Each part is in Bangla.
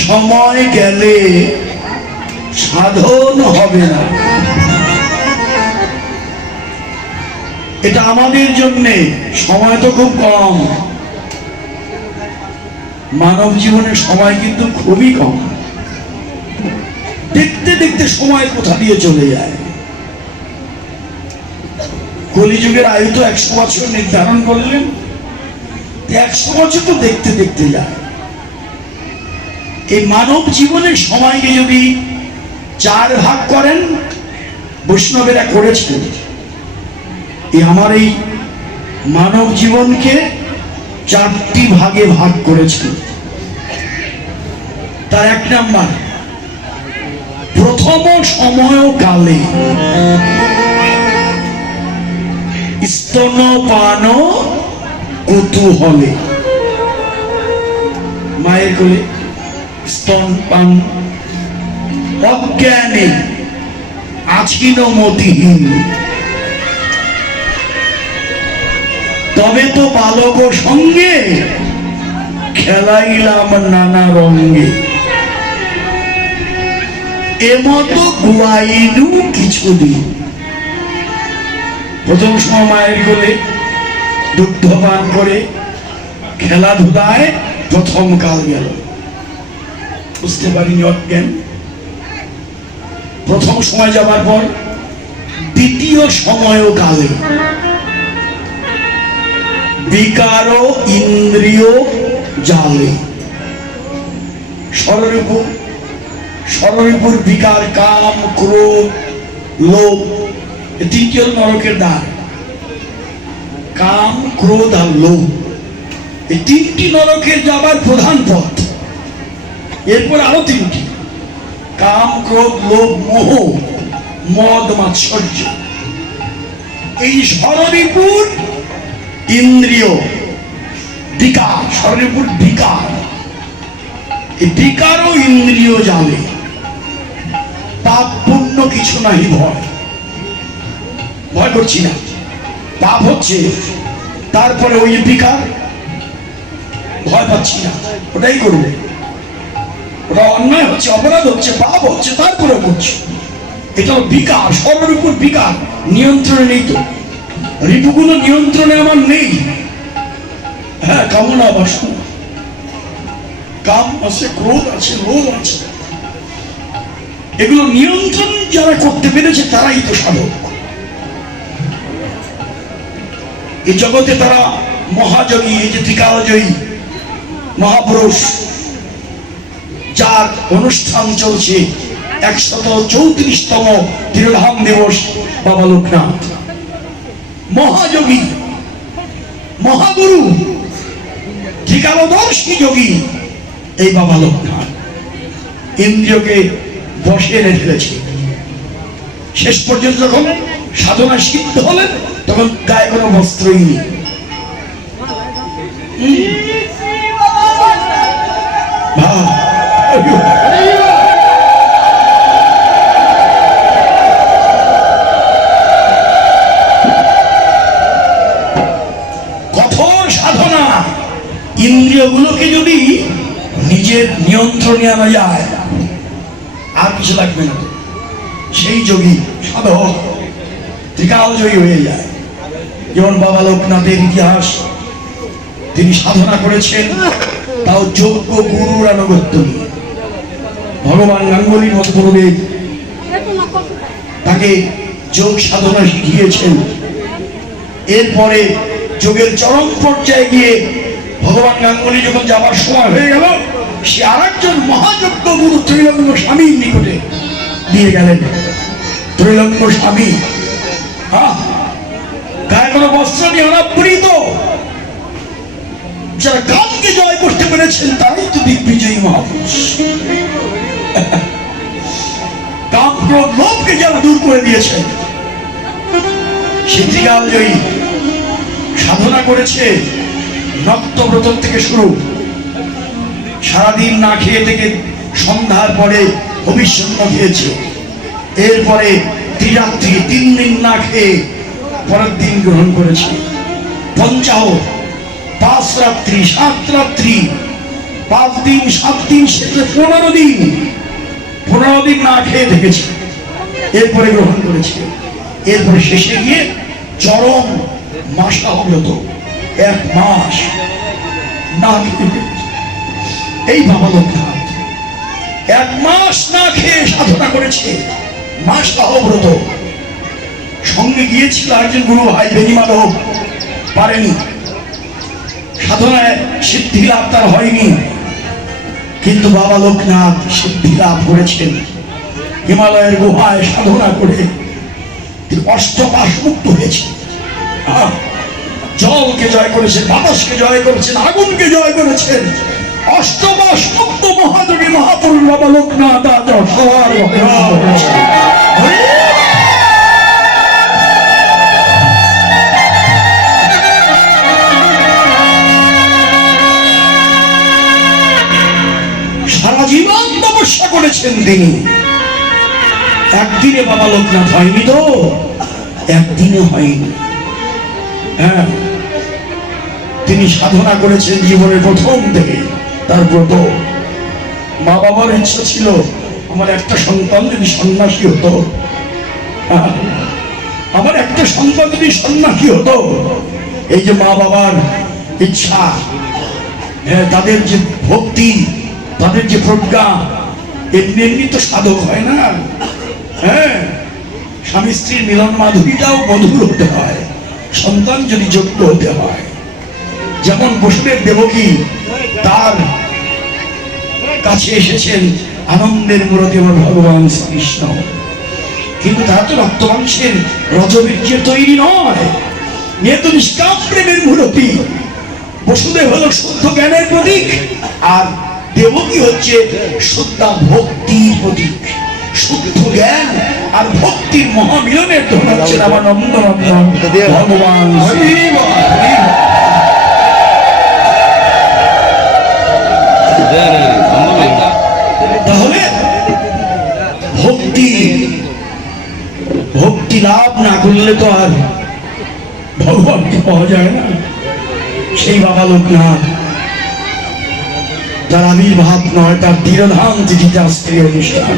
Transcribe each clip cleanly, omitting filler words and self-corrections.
সময় গেলে সাধন হবে না, এটা আমাদের জন্যে। সময় তো খুব কম, মানব জীবনের সময় কিন্তু খুবই কম। দেখতে দেখতে সময় কোথা দিয়ে চলে যায়। কলিযুগের আয়ু তো 100 বছর নির্ধারণ করলেন, 100 বছর তো দেখতে দেখতে যায়। এই মানব জীবনের সময়কে যদি 4 ভাগ করেন, বৈষ্ণবেরা করেছেন, আমার এই মানব জীবনকে 4টি ভাগে ভাগ করেছেন। তার 1 নাম্বার, প্রথম সময়কালে স্তনপান কৌতূহলে, মায়ের কোলে স্তনপান, অজ্ঞানে আছিন মতিহীন, তবে তো বালক সঙ্গে খেলাইলাম নানা রঙ্গে, এমতো গুয়াইনু কিছুদিন। প্রথম সময় মায়ের কোলে দুগ্ধপান করে খেলাধুলায় প্রথম কাল গেল, বুঝতে পারিনি অজ্ঞান। প্রথম সময় যাবার পর দ্বিতীয় সময়কালে বিকার ইন্দ্রিয় জালে, ষড়রিপুর বিকার, কাম, ক্রোধ, লোভ, তৃতীয় নরকের দ্বার। কাম, ক্রোধ আর লোভ, এই 3টি নরকের যাবার প্রধান পথ। এরপর আরো 3টি, কাম, ক্রোধ, লোভ, মোহ, মদ, মাৎসর্য। এই ষড়রিপুর ইন্দ্রিয় বিকার, ষড়রিপুর বিকার, এই বিকার ও ইন্দ্রিয় জালে পাপ পুণ্য কিছু নাই, ভয় করছি না, পাপ হচ্ছে, তারপরে ওই বিকার, ভয় পাচ্ছি না, ওটাই করবো। ওটা অন্যায় হচ্ছে, অপরাধ হচ্ছে, পাপ হচ্ছে, তারপরে করছি। এটা বিকার, ষড়রিপুর বিকার, নিয়ন্ত্রণে নেই। তো রিপুগুলো নিয়ন্ত্রণে আমার নেই। হ্যাঁ, কামনা বাসনা, কাম আছে, ক্রোধ আছে, লোভ আছে, এগুলো নিয়ন্ত্রণ যারা করতে পেরেছে তারাই তো সাধক। এই জগতে তারা মহাযোগী, এই যে ত্রিকালজয়ী মহাপুরুষ, যার অনুষ্ঠান চলছে 134তম তিরোধাম দিবস, বাবা লোকনাথ, মহাযোগী, মহাগুরু, ত্রিকালদর্শী যোগী এই বাবা লোকনাথ ইন্দ্রিয়কে বশে এনে ফেলেছে। শেষ পর্যন্ত যখন সাধনা সিদ্ধ হলেন, তখন গায়ে কোনো বস্ত্রই নেই। কঠোর সাধনা, ইন্দ্রিয়গুলোকে যদি নিজের নিয়ন্ত্রণে আনা যায়, আর কিছু লাগবে না, সেই যোগী সাধক ত্রিকালজয়ী হয়ে যায়। যেমন বাবা লোকনাথের ইতিহাস, তিনি সাধনা করেছেন, তাও যোগ্য গুরুর আনুগত্য নিয়ে। ভগবান গাঙ্গুলির মতো গুরুদেব তাকে যোগ সাধনা শিখিয়েছেন। এরপরে যোগের চরম পর্যায়ে গিয়ে ভগবান গাঙ্গুলি যখন যাবার সময় হয়ে গেল, সে আরেকজন মহাযজ্ঞ গুরু ত্রৈলঙ্গ স্বামীর নিকটে দিয়ে গেলেন। ত্রৈলঙ্গ স্বামী গায়ে কোনো বস্ত্র নিয়ে অনাবৃত, যারা কামকে জয় করতে পেরেছেন তারাই তো দিগ্বিজয়ী মহাপুরুষ। কাম, ক্রোধ, লোভকে যারা দূর করে দিয়েছেন, সে ত্রিকালজয়ী সাধনা করেছে। নক্তব্রত থেকে শুরু, সারাদিন না খেয়ে থেকে সন্ধ্যার পরে ভবিষ্যৎ খেয়েছে। এরপরে ত্রিরাত্রি 3 দিন না খেয়ে পরের দিন গ্রহণ করেছে পঞ্চাহ 5 রাত্রি 7 রাত্রি 5 দিন 7 দিন শেষে 15 দিন না খেয়ে থেকেছে, এরপরে গ্রহণ করেছে। এরপরে শেষে গিয়ে চরম মাসাব্রত 1 মাস না খেয়ে, এই বাবা লোকনাথ 1 মাস না খেয়ে সাধনা করেছে, মাসাব্রত। সঙ্গে গিয়েছিল একজন গুরু ভাই বেনিমাধব, পারেনি, সাধনায় সিদ্ধি লাভ তার হয়নি, কিন্তু বাবা লোকনাথ সিদ্ধি লাভ করেছেন। হিমালয়ের গুহায় সাধনা করে তিনি অষ্টপাশ মুক্ত হয়েছেন। জলকে জয় করেছেন, বাতাসকে জয় করেছেন, আগুনকে জয় করেছেন। অষ্টপাশ মুক্ত মহাযোগী মহাপুরুষ বাবা লোকনাথ আজ সবার সারা জীবন তপস্যা করেছেন তিনি। একদিনে বাবা লোকনাথ হয়নি তো, একদিনে হয়নি। হ্যাঁ, তিনি সাধনা করেছেন জীবনের প্রথম থেকে। তার ব্রত, মা বাবার ইচ্ছা ছিল আমার একটা সন্তান যদি সন্ন্যাসী হতো, আমার একটা সন্তান যদি সন্ন্যাসী হতো। এই যে মা বাবার ইচ্ছা, তাদের যে ভক্তি, তাদের যে প্রজ্ঞা, এমনি এমনি তো সাধক হয় না। হ্যাঁ, স্বামী স্ত্রীর মিলন মাধুরীটাও মধুর হতে হয়, সন্তান যদি যোগ্য হতে হয়। যেমন বসুদেব দেবকী তার কাছে এসেছেন আনন্দের মূরতি আমার ভগবান শ্রীকৃষ্ণ, কিন্তু তারা তো রক্ত মাংসের রজবীর্যের তৈরি নয়, নিয়ে তো নিষ্কাম প্রেমের মূরতি। বসুদেব হলো শুদ্ধ জ্ঞানের প্রতীক, আর দেবকী হচ্ছে শুদ্ধ ভক্তির প্রতীক। শুদ্ধ জ্ঞান আর ভক্তির মহামিলনের ধন হচ্ছেন আমার নন্দনন্দন ভগবান। তাহলে ভক্তি লাভ না করলে তো আর ভগবানকে পাওয়া যায় না। সেই বাবা লোকনাথ তার আবির্ভাব নয়, তার তিরোধান তিথিতে স্ত্রী অনুষ্ঠান।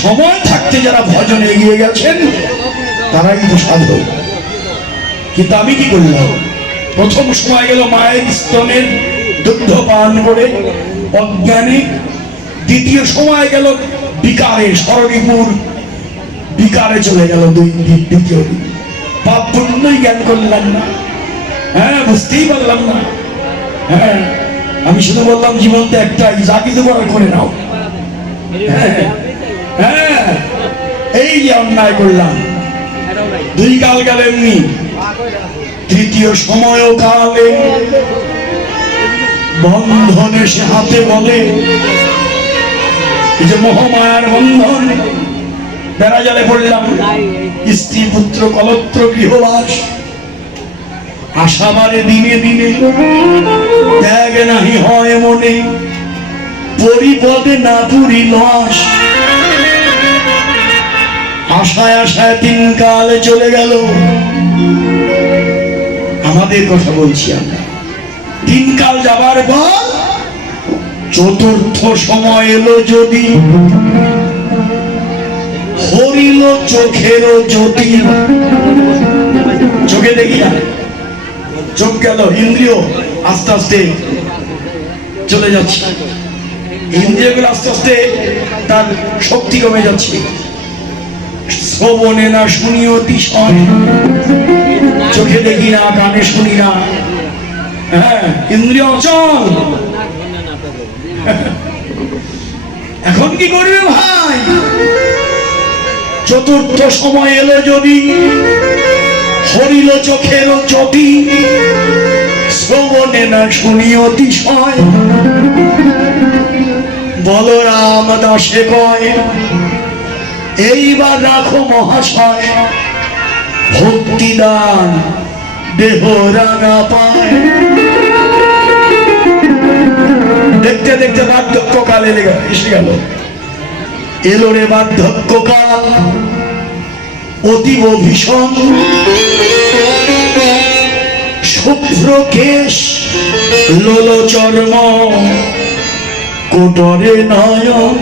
সময় থাকতে যারা ভজনে এগিয়ে গেছেন তারাই তো সাধক। কিন্তু আমি কি করলাম? প্রথম সময় গেল মায়ের স্তনের দুগ্ধ পান করে অজ্ঞানে, দ্বিতীয় সময় গেল বিকারে, সরণীপুর বিকারে চলে গেল দ্বিতীয় দিন। পাপ পুণ্যই জ্ঞান করলাম না, হ্যাঁ, বুঝতেই পারলাম না। হ্যাঁ, আমি শুধু বললাম জীবন তো একটাই, যা কিছু করার করে নাও। হ্যাঁ, এই যে অন্যায় করলাম, 2 কাল গেল এমনি। তৃতীয় সময় কালে বন্ধনে সে হাতে বলে, এই যে মোহমায়ার বন্ধন, বেড়া জালে পড়লাম, স্ত্রী পুত্র কলত্র গৃহবাস, আশাবারে দিনে দিনে ত্যাগ নাহি হয় মনে, পরিপদে না পুরি লাশ। আশায় আশায় 3 কাল চলে গেল। আমাদের কথা বলছি আমরা। 3 কাল যাবার পর চতুর্থ সময় এলো, যদি হরিল চোখের জ্যোতি। চোখে দেখি না, চোখ গেল, ইন্দ্রিয় আস্তে আস্তে চলে যাচ্ছে, ইন্দ্রিয়গুলো আস্তে আস্তে তার শক্তি কমে যাচ্ছে। শ্রবণে না শুনি অতিশয়, চোখে দেখি না, কানে শুনি না, হ্যাঁ, ইন্দ্রিয় অচল। এখন কি করবে ভাই? চতুর্থ সময় এলো, যদি হরিল চোখের জ্যোতি, শ্রবণে না শুনি অতিশয়। বলরাম দাসে কয়, এইবার রাখো মহাশয়, ভক্তিদান দেহ রাঙা পায়। দেখতে দেখতে বার্ধক্য কাল এসে গেল। এলো রে বার্ধক্য কাল, অতীব ভীষণ, শুভ্র কেশ লোল চর্ম কোটরে নয়ন,